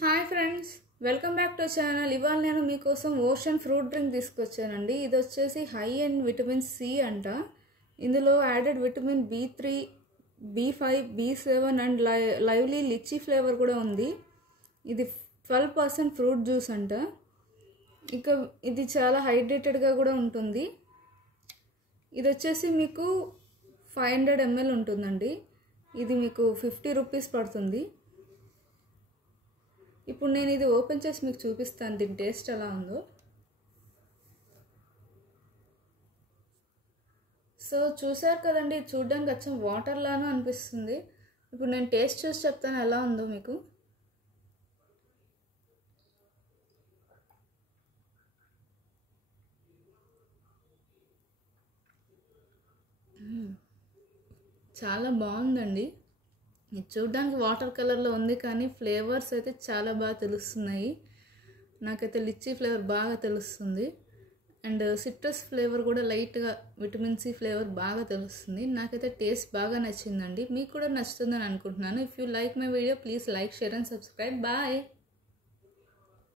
Hi friends, welcome back to channel. ఇవాళ నేను మీకోసం ఓషన్ ఫ్రూట్ డ్రింక్ తీసుకొచ్చానండి. ఇది వచ్చేసి హై అండ్ విటమిన్ సి అంట. ఇందులో added vitamin B3, B5, B7 and lively lychee flavour కూడా ఉంది. ఇది 12% ఫ్రూట్ జ్యూస్ అంట. ఇక ఇది చాలా హైడ్రేటెడ్గా కూడా ఉంటుంది. ఇది వచ్చేసి మీకు 500 ml ఉంటుందండి. ఇది మీకు 50 రూపీస్ పడుతుంది. ఇప్పుడు నేను ఇది ఓపెన్ చేసి మీకు చూపిస్తాను దీని టేస్ట్ ఎలా ఉందో. సో చూసారు కదండి, చూడడానికి అచ్చం వాటర్ లాగా అనిపిస్తుంది. ఇప్పుడు నేను టేస్ట్ చూసి చెప్తాను ఎలా ఉందో మీకు. చాలా బాగుందండి. ఇది చూడడానికి వాటర్ కలర్లో ఉంది కానీ ఫ్లేవర్స్ అయితే చాలా బాగా తెలుస్తున్నాయి. నాకైతే లిచ్చీ ఫ్లేవర్ బాగా తెలుస్తుంది అండ్ సిట్రస్ ఫ్లేవర్ కూడా లైట్గా విటమిన్ సి ఫ్లేవర్ బాగా తెలుస్తుంది. నాకైతే టేస్ట్ బాగా నచ్చిందండి. మీకు కూడా నచ్చుతుందని అనుకుంటున్నాను. If you like my video please like, share and subscribe. Bye.